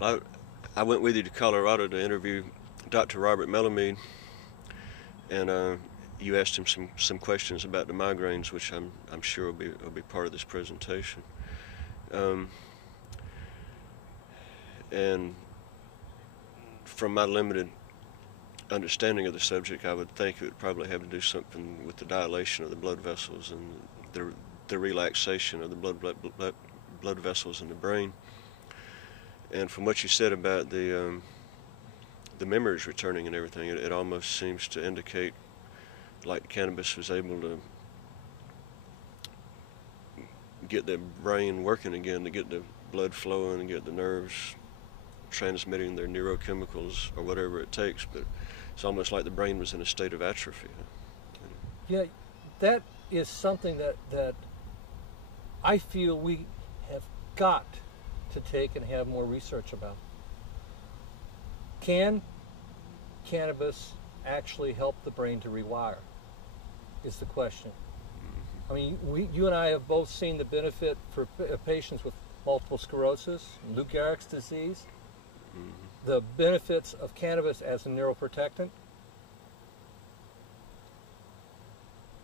Well, I went with you to Colorado to interview Dr. Robert Melamede, and you asked him some questions about the migraines, which I'm sure will be part of this presentation. And from my limited understanding of the subject, I would think it would probably have to do something with the dilation of the blood vessels and the relaxation of the blood vessels in the brain. And from what you said about the memories returning and everything, it almost seems to indicate like cannabis was able to get the brain working again, to get the blood flowing and get the nerves transmitting their neurochemicals or whatever it takes. But it's almost like the brain was in a state of atrophy. Yeah, that is something that I feel we have got to take and have more research about. Can cannabis actually help the brain to rewire, is the question. I mean, you and I have both seen the benefit for patients with multiple sclerosis, Lou Gehrig's disease, the benefits of cannabis as a neuroprotectant.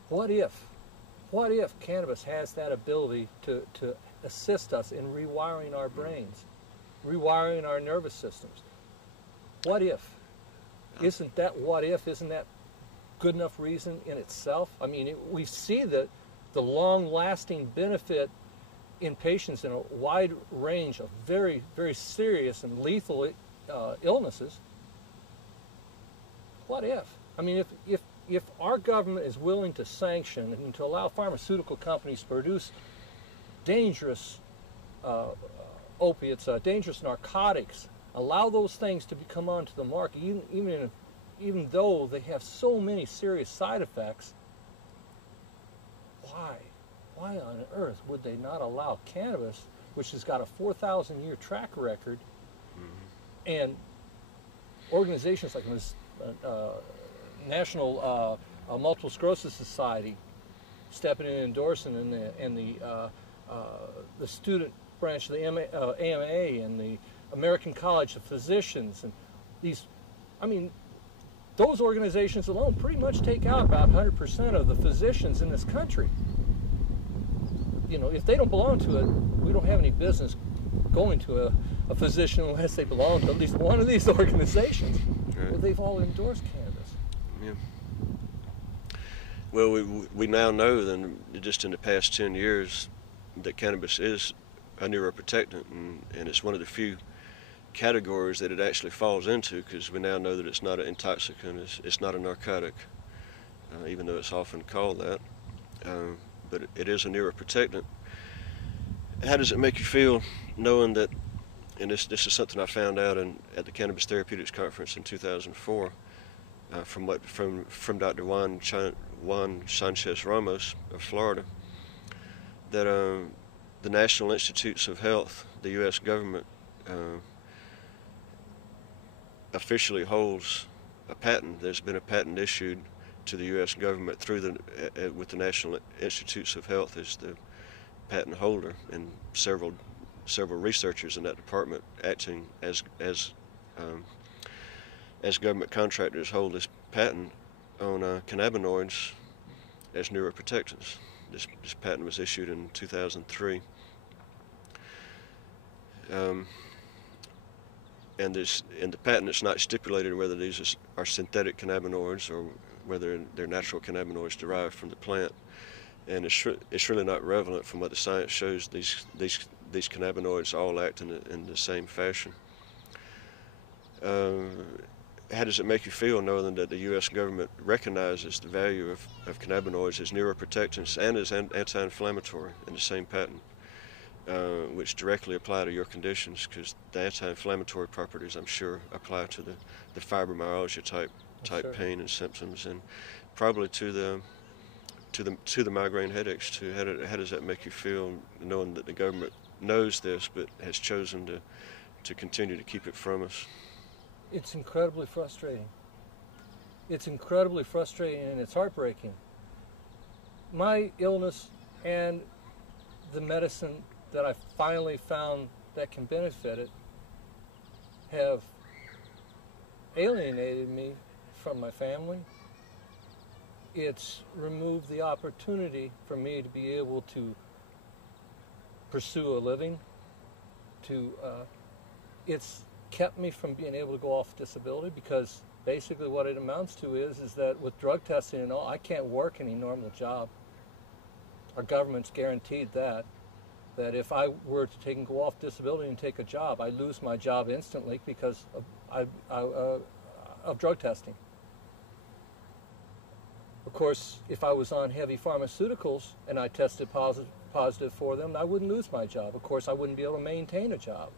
What if cannabis has that ability to assist us in rewiring our brains, rewiring our nervous systems? What if? Isn't that good enough reason in itself? I mean, we see the long-lasting benefit in patients in a wide range of very, very serious and lethal illnesses. What if? I mean, if our government is willing to sanction and to allow pharmaceutical companies to produce dangerous opiates, dangerous narcotics, allow those things to come onto the market, even though they have so many serious side effects, why on earth would they not allow cannabis, which has got a 4,000-year track record, and organizations like this National Multiple Sclerosis Society stepping in and endorsing, and the student branch of the AMA and the American College of Physicians, and these, I mean, those organizations alone pretty much take out about 100% of the physicians in this country. You know, if they don't belong to it, we don't have any business going to a physician unless they belong to at least one of these organizations. Right. Well, they've all endorsed cannabis. Yeah. Well, we now know that just in the past 10 years that cannabis is a neuroprotectant, and it's one of the few categories that it actually falls into, because we now know that it's not an intoxicant, it's not a narcotic, even though it's often called that, but it is a neuroprotectant. How does it make you feel knowing that, and this is something I found out at the Cannabis Therapeutics Conference in 2004, from Dr. Juan Sanchez Ramos of Florida, that the National Institutes of Health, the U.S. government, officially holds a patent. There's been a patent issued to the U.S. government through with the National Institutes of Health as the patent holder, and several researchers in that department acting as government contractors hold this patent on cannabinoids as neuroprotectants. This patent was issued in 2003. And in the patent, it's not stipulated whether these are synthetic cannabinoids or whether they're natural cannabinoids derived from the plant. And it's really not relevant from what the science shows. These cannabinoids all act in the same fashion. How does it make you feel knowing that the U.S. government recognizes the value of cannabinoids as neuroprotectants and as anti-inflammatory in the same patent, which directly apply to your conditions, because the anti-inflammatory properties, I'm sure, apply to the fibromyalgia type sure. pain and symptoms, and probably to the migraine headaches too. How does that make you feel knowing that the government knows this but has chosen to continue to keep it from us? It's incredibly frustrating. It's incredibly frustrating, and it's heartbreaking. My illness and the medicine that I finally found that can benefit it have alienated me from my family. It's removed the opportunity for me to be able to pursue a living. It's kept me from being able to go off disability, because basically what it amounts to is that with drug testing and all, I can't work any normal job. Our government's guaranteed that if I were to go off disability and take a job, I lose my job instantly because of drug testing. Of course, if I was on heavy pharmaceuticals and I tested positive for them, I wouldn't lose my job. Of course, I wouldn't be able to maintain a job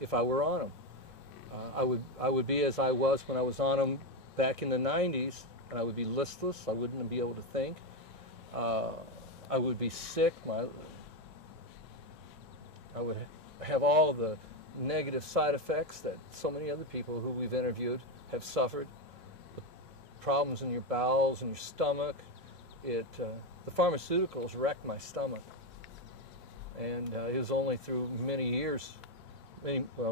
if I were on them. I would be as I was when I was on them back in the 90s, and I would be listless. I wouldn't be able to think. I would be sick. I would have all the negative side effects that so many other people who we've interviewed have suffered. The problems in your bowels and your stomach. The pharmaceuticals wrecked my stomach. And it was only through many years,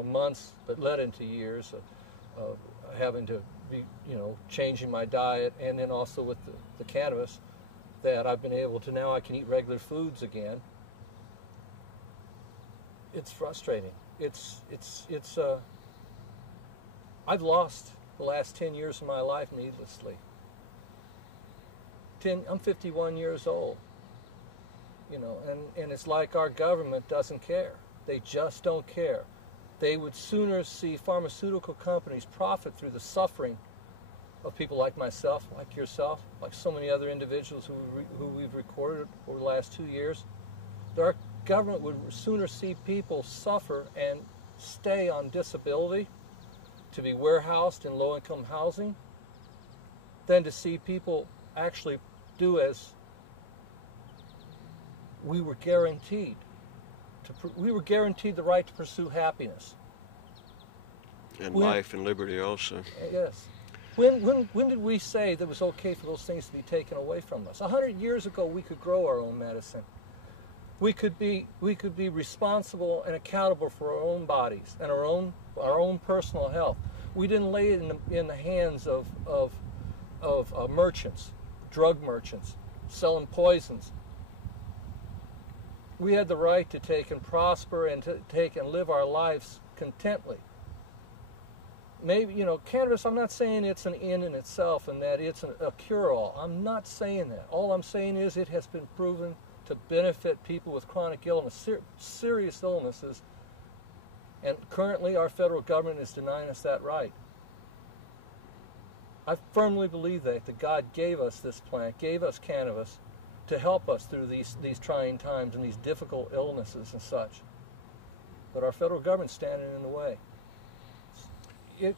months, but led into years of having to be, changing my diet, and then also with the cannabis, that I've been able to, now I can eat regular foods again. It's frustrating. I've lost the last 10 years of my life needlessly. I'm 51 years old, and it's like our government doesn't care. They just don't care. They would sooner see pharmaceutical companies profit through the suffering of people like myself, like yourself, like so many other individuals who we've recorded over the last 2 years. Our government would sooner see people suffer and stay on disability, to be warehoused in low-income housing, than to see people actually do as we were guaranteed. We were guaranteed the right to pursue happiness. And life and liberty also. Yes. When did we say that it was okay for those things to be taken away from us? 100 years ago, we could grow our own medicine. We could be responsible and accountable for our own bodies and our own personal health. We didn't lay it in the hands of merchants, drug merchants, selling poisons. We had the right to take and prosper and to take and live our lives contently. Maybe, cannabis, I'm not saying it's an end in itself and that it's a cure-all. I'm not saying that. All I'm saying is it has been proven to benefit people with chronic illness, serious illnesses, and currently our federal government is denying us that right. I firmly believe that God gave us this plant, gave us cannabis, to help us through these trying times and these difficult illnesses and such. But our federal government's standing in the way.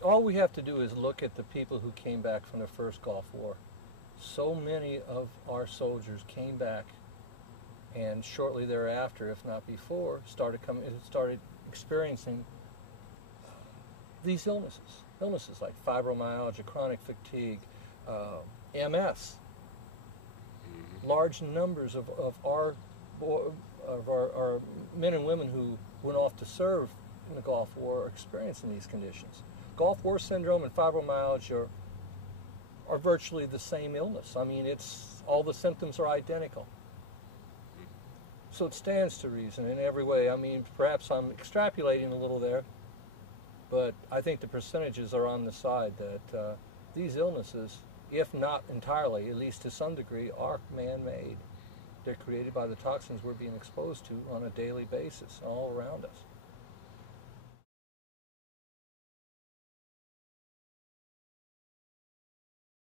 All we have to do is look at the people who came back from the first Gulf War. So many of our soldiers came back, and shortly thereafter, if not before, started experiencing these illnesses like fibromyalgia, chronic fatigue, MS. Large numbers of our men and women who went off to serve in the Gulf War are experiencing these conditions. Gulf War syndrome and fibromyalgia are virtually the same illness. I mean, all the symptoms are identical. So it stands to reason in every way. I mean, perhaps I'm extrapolating a little there, but I think the percentages are on the side that these illnesses, if not entirely, at least to some degree, are man-made. They're created by the toxins we're being exposed to on a daily basis all around us.